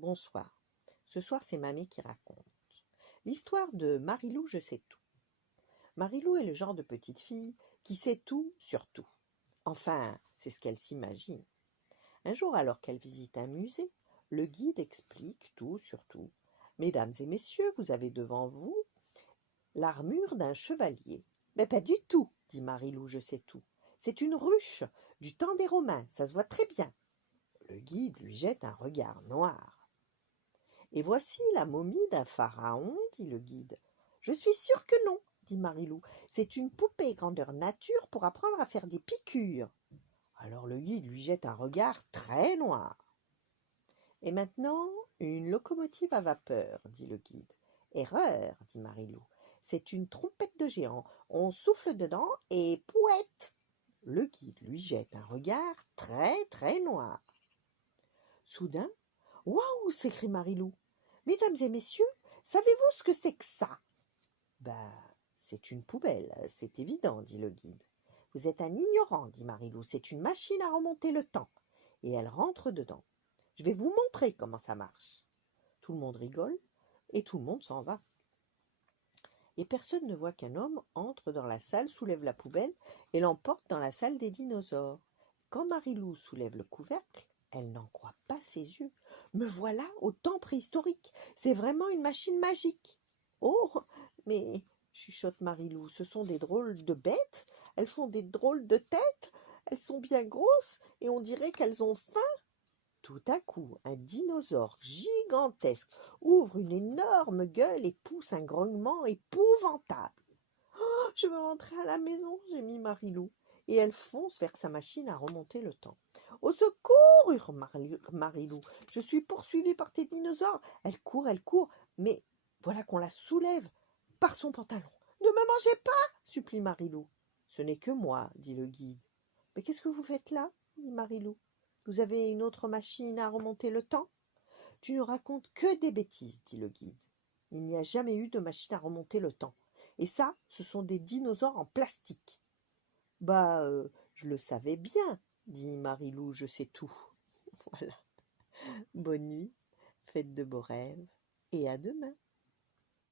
Bonsoir. Ce soir, c'est Mamie qui raconte. L'histoire de Marilou, je sais tout. Marilou est le genre de petite fille qui sait tout sur tout. Enfin, c'est ce qu'elle s'imagine. Un jour, alors qu'elle visite un musée, le guide explique tout sur tout. Mesdames et messieurs, vous avez devant vous l'armure d'un chevalier. Mais pas du tout, dit Marilou, je sais tout. C'est une ruche du temps des Romains, ça se voit très bien. Le guide lui jette un regard noir. Et voici la momie d'un pharaon, dit le guide. Je suis sûre que non, dit Marilou. C'est une poupée grandeur nature pour apprendre à faire des piqûres. Alors le guide lui jette un regard très noir. Et maintenant, une locomotive à vapeur, dit le guide. Erreur, dit Marilou. C'est une trompette de géant. On souffle dedans et pouette. Le guide lui jette un regard très très noir. Soudain, waouh, s'écrie Marilou. Mesdames et messieurs, savez-vous ce que c'est que ça? Ben, c'est une poubelle, c'est évident, dit le guide. Vous êtes un ignorant, dit Marilou, c'est une machine à remonter le temps. Et elle rentre dedans. Je vais vous montrer comment ça marche. Tout le monde rigole et tout le monde s'en va. Et personne ne voit qu'un homme entre dans la salle, soulève la poubelle et l'emporte dans la salle des dinosaures. Quand Marilou soulève le couvercle, elle n'en croit pas ses yeux. Me voilà au temps préhistorique. C'est vraiment une machine magique. Oh, mais, chuchote Marilou, ce sont des drôles de bêtes. Elles font des drôles de têtes. Elles sont bien grosses et on dirait qu'elles ont faim. Tout à coup, un dinosaure gigantesque ouvre une énorme gueule et pousse un grognement épouvantable. Oh, je veux rentrer à la maison, gémit Marilou. Et elle fonce vers sa machine à remonter le temps. Au secours, hurle Marilou. Je suis poursuivie par tes dinosaures. Elle court, mais voilà qu'on la soulève par son pantalon. Ne me mangez pas, supplie Marilou. Ce n'est que moi, dit le guide. Mais qu'est-ce que vous faites là, dit Marilou. Vous avez une autre machine à remonter le temps? Tu ne racontes que des bêtises, dit le guide. Il n'y a jamais eu de machine à remonter le temps. Et ça, ce sont des dinosaures en plastique. Bah, je le savais bien, dit Marilou, je sais tout. Voilà. Bonne nuit, faites de beaux rêves et à demain.